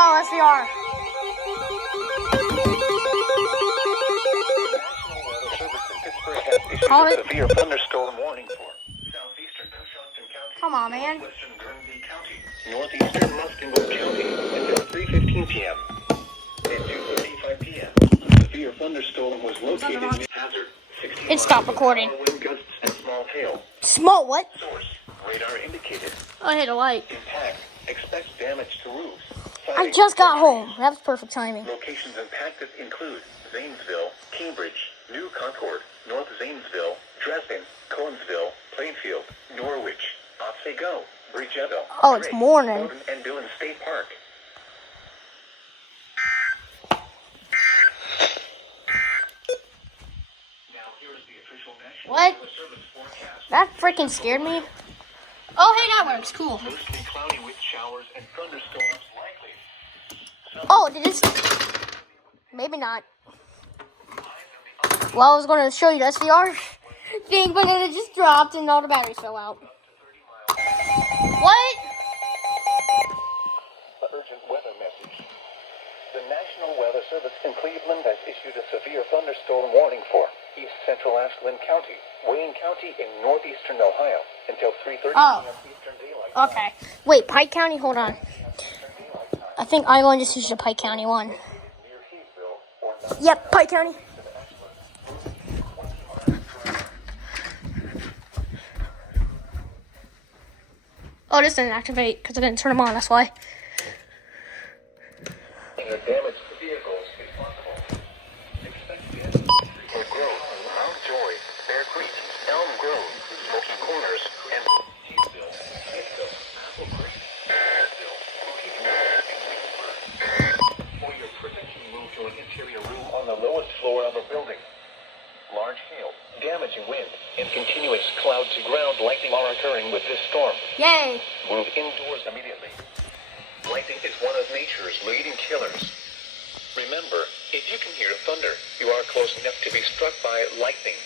Oh, SVR. National Weather Service in Pittsburgh has issued a severe thunderstorm warning for southeastern Coshocton County, Come on, man. western Guernsey County, northeastern Muskingum County until 3:15 p.m. At 2:35 p.m., a severe thunderstorm was located in Hazard. 60 It stopped recording. wind gusts and small hail. Small what? Source: radar indicated. I hit a light. Impact: expect damage to roofs. I just got home. That was perfect timing. Locations impacted include Zanesville, Cambridge, New Concord, North Zanesville, Dresden, Coensville, Plainfield, Norwich, Otsego, Bridgetto, Oh, it's Drake, morning. Bowdoin, and Dillon State Park. Now here is the official National What? Weather Service forecast. That freaking scared me. Oh, hey, that works. Cool. Mostly cloudy with showers and thunderstorms likely. Oh, did this? Maybe not. Well, I was going to show you the SVR thing, but then it just dropped and all the batteries fell out. What? The urgent weather message. The National Weather Service in Cleveland has issued a severe thunderstorm warning for East Central Ashland County, Wayne County, and northeastern Ohio until 3:30 Oh. p.m. Eastern Daylight Time. Okay. Wait, Pike County? Hold on. I think I'm going to just use the Pike County one. Near Heathville or not. Yep, Pike County. Oh, this didn't activate because I didn't turn them on. That's why. The damage to vehicles is possible. Expect damage or growth on Mount Joy, Bear Creek, Elm Grove, Smoky Corners, and Heathville, Smithville, Apple Creek, Mansville, Smoky Corners, and Wicksburg. For your protection, move to an interior room on the lowest floor of a building. Large hail, damaging wind, and continuous cloud-to-ground lightning are occurring with this storm. Yay! Move indoors immediately. Lightning is one of nature's leading killers. Remember, if you can hear thunder, you are close enough to be struck by lightning.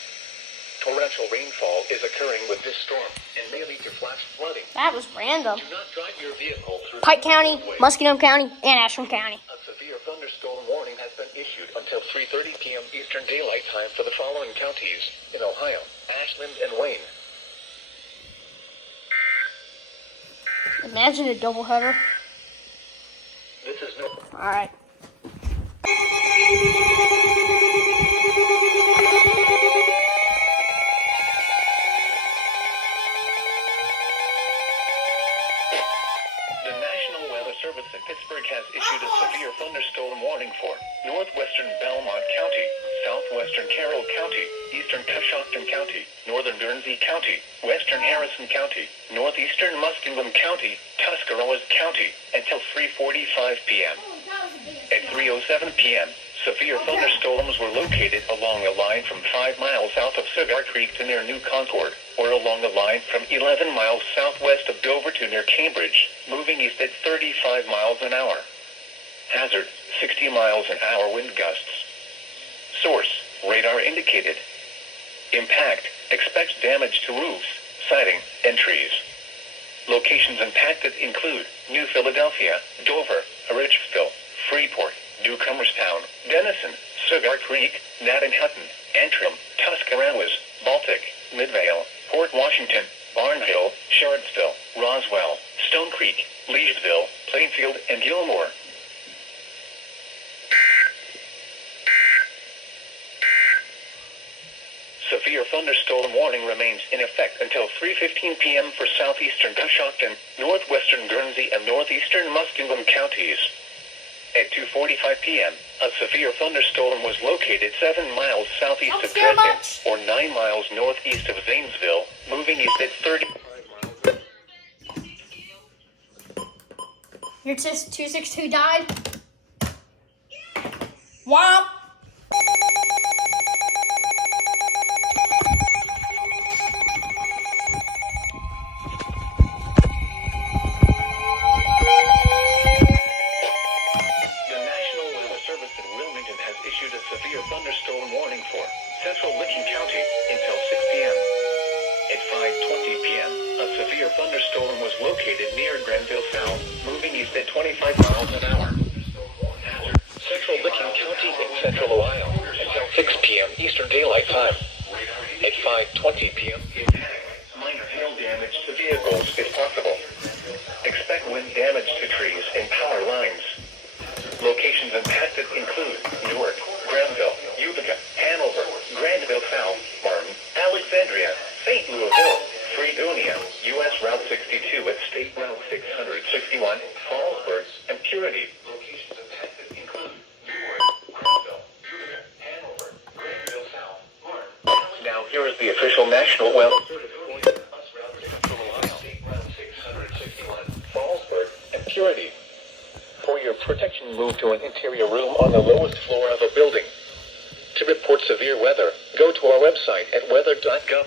Torrential rainfall is occurring with this storm and may lead to flash flooding. That was random. Do not drive your vehicle through Pike County, roadways. Muskingum County, and Ashland County. A severe thunderstorm warning has been issued until 3:30 p.m. Eastern Daylight Time for the following counties in Ohio: Ashland and Wayne. Imagine a doubleheader. This is no. All right. The National Weather Service in Pittsburgh has issued a severe thunderstorm warning for northwestern Belmont County, southwestern Carroll County, eastern Coshocton County, northern Guernsey County, western Harrison County, northeastern Muskingum County, Tuscarawas County, until 3:45 p.m. At 3:07 p.m., severe thunderstorms were located along a line from 5 miles south of Cigar Creek to near New Concord, or along a line from 11 miles southwest of Dover to near Cambridge, moving east at 35 miles an hour. Hazard: 60 miles an hour wind gusts. Source: radar indicated. Impact: expect damage to roofs, siding, and trees. Locations impacted include New Philadelphia, Dover, Richville, Freeport, Newcomerstown, Denison, Cigar Creek, Nat and Hutton, Antrim, Tuscarawas, Baltic, Midvale, Port Washington, Barnhill, Shardsville, Roswell, Stone Creek, Leesville, Plainfield, and Gilmore. Severe thunderstorm warning remains in effect until 3:15 p.m. for southeastern Coshocton, northwestern Guernsey, and northeastern Muskingum counties. At 2:45 p.m., a severe thunderstorm was located 7 miles southeast of Dresden, or 9 miles northeast of Zanesville, moving east at 35 miles. Your 262 died? Womp! Issued a severe thunderstorm warning for central Licking County until 6 p.m. At 5:20 p.m., a severe thunderstorm was located near Grenville South, moving east at 25 miles an hour. 5:20 p.m. Impact. Minor hail damage to vehicles is possible. Expect wind damage to trees and power lines. Locations impacted include Newark, Granville, Utica, Hanover, Granville South, Martin, Alexandria, St. Louisville, Fredonia, U.S. Route 62 at State Route 661, Fallsburg, and Purity. Locations impacted include Newark, Granville, Utica, Hanover, Granville South, Martin. Now here is the official national weather. State Route 661, Fallsburg, and Purity. For your protection, move to an interior room on the lowest floor of a building. To report severe weather, go to our website at weather.gov/.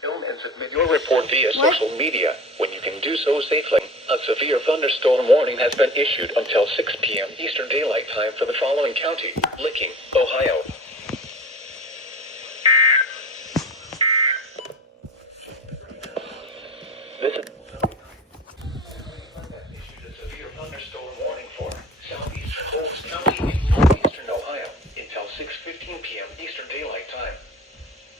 Film and submit your report via social media. When you can do so safely, a severe thunderstorm warning has been issued until 6 p.m. Eastern Daylight Time for the following county: Licking, Ohio. This is issued a severe thunderstorm warning for southeastern Holmes County in northeastern Ohio until 6:15 p.m. Eastern Daylight Time.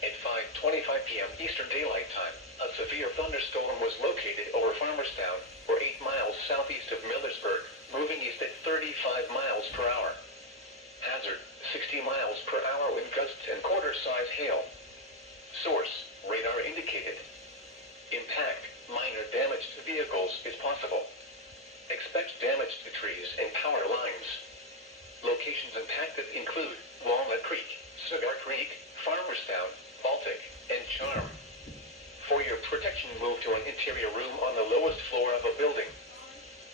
At 5:25 p.m. Eastern Daylight Time, a severe thunderstorm was located over Farmerstown, or 8 miles southeast of Millersburg, moving east at 35 miles per hour. Hazard: 60 miles per hour with gusts and quarter-size hail. Source: radar indicated. Impact: minor damage to vehicles is possible. Expect damage to trees and power lines. Locations impacted include Walnut Creek, Cigar Creek, Farmerstown, Baltic, and Charm. For your protection, move to an interior room on the lowest floor of a building.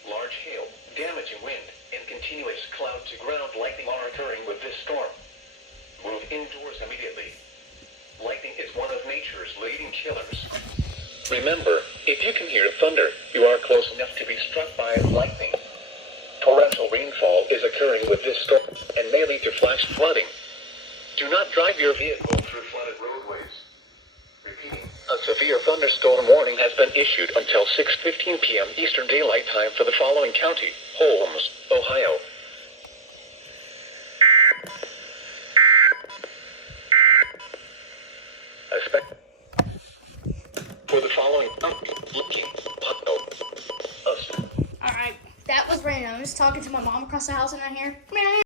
Large hail, damaging wind, and continuous cloud-to-ground lightning are occurring with this storm. Move indoors immediately. Lightning is one of nature's leading killers. Remember, if you can hear thunder, you are close enough to be struck by lightning. Torrential rainfall is occurring with this storm and may lead to flash flooding. Do not drive your vehicle through flooded roadways. Repeating, a severe thunderstorm warning has been issued until 6:15 p.m. Eastern Daylight Time for the following county: Holmes, Ohio. For the following county: Licking, Alright, that was random. I'm just talking to my mom across the house and I hear